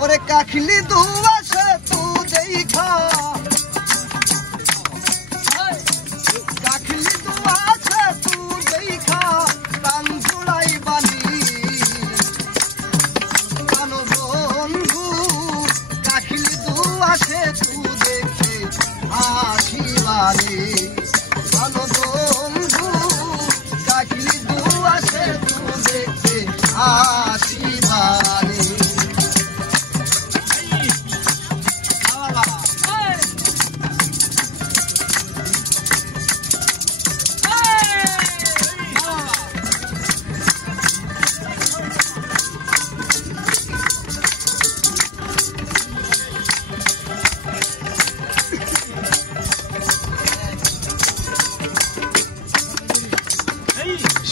ওরে কাখলি দুয়াশে তু দেখা কাখলি দুয়াশে তু দেখা প্রাণ জুড়াই বানি কানো বন্ধু কাখলি দুয়াশে তু দেখে হাসিবানি কানো বন্ধু কাখলি দুয়াশে তু দেখে হাসিবানি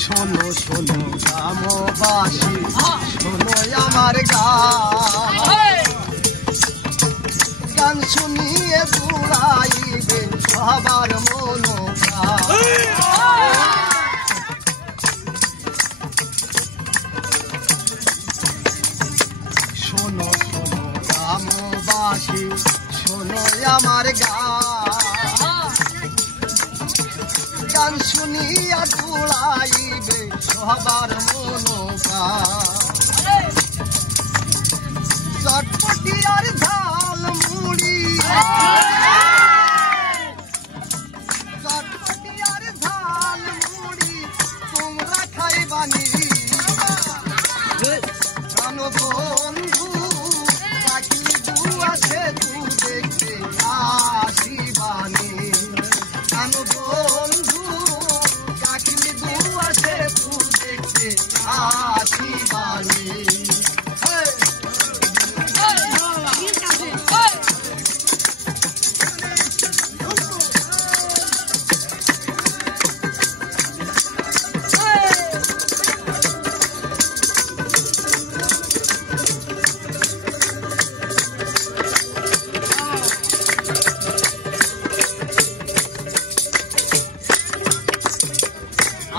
শোনো শোনো গ্রামবাসী শোনো আমার গান শুনিয়ে জুড়াইবে সবার মন শোনো শোনো গ্রামবাসী শোনো আমার গান শুনিয়া জুড়াইবে সবার মনোকা চটপটি আর ঝাল মুড়ি চটপটি আর ঝাল মুড়ি তোমরা খাইবানি জানো বন্ধু কাকলি দুয়াশে তু দেখতে আসিবানি জানো বন্ধু কাকলি দুয়াশে তু দেখতে আসিবানি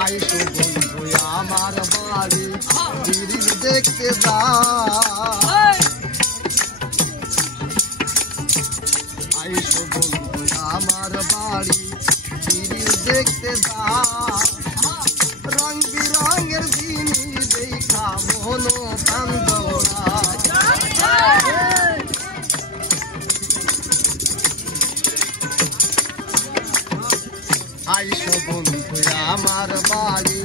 আইসো বন্ধু আমার বাড়ি গিরিশ দেখতে যা আইসো বন্ধু আমার বাড়ি গিরিশ দেখতে যা রং বিরঙের জিনিস দেখা মনো কান্দোড়া আইসো বন্ধু আমার বাড়ি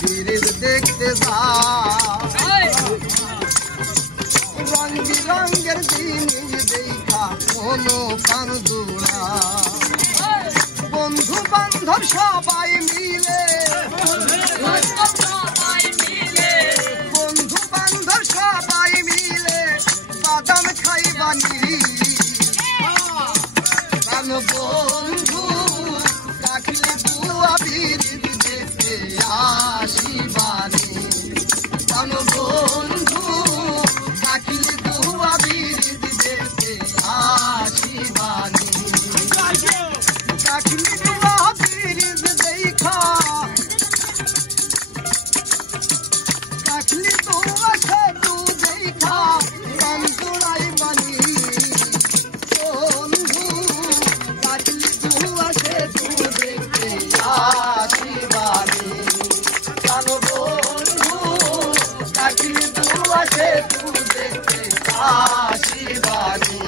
গিরিশ দেখতে যা রং বিরঙের জিনিস দেখা মনো কান্দোড়া বন্ধু বান্ধব সবাই মিলে বন্ধু বান্ধব সবাই মিলে বাদাম খাইবানি জানো বন্ধু কাকলি দুয়া বিরিদ দেখতে আসিবানি জানো বন্ধু কাকলি দুয়া বিরিদ দেখতে আসিবানি কাকলি দুয়া বিরিদ দেখা কাকলি দুয়া সে তু দেখা প্রাণ জুড়াইবানি বন্ধু কাকলি দুয়া সে তু দেখতে আসিবানি জানো বন্ধু কাকলি দুয়া সে তু দেখতে আসিবানি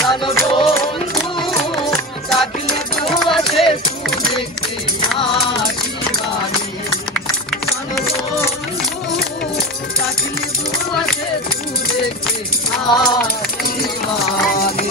জানো বন্ধু কাকলি দুয়া সে তু দেখতে আসিবানি জানো বন্ধু কাকলি দুয়া সে তু দেখতে আসিবানি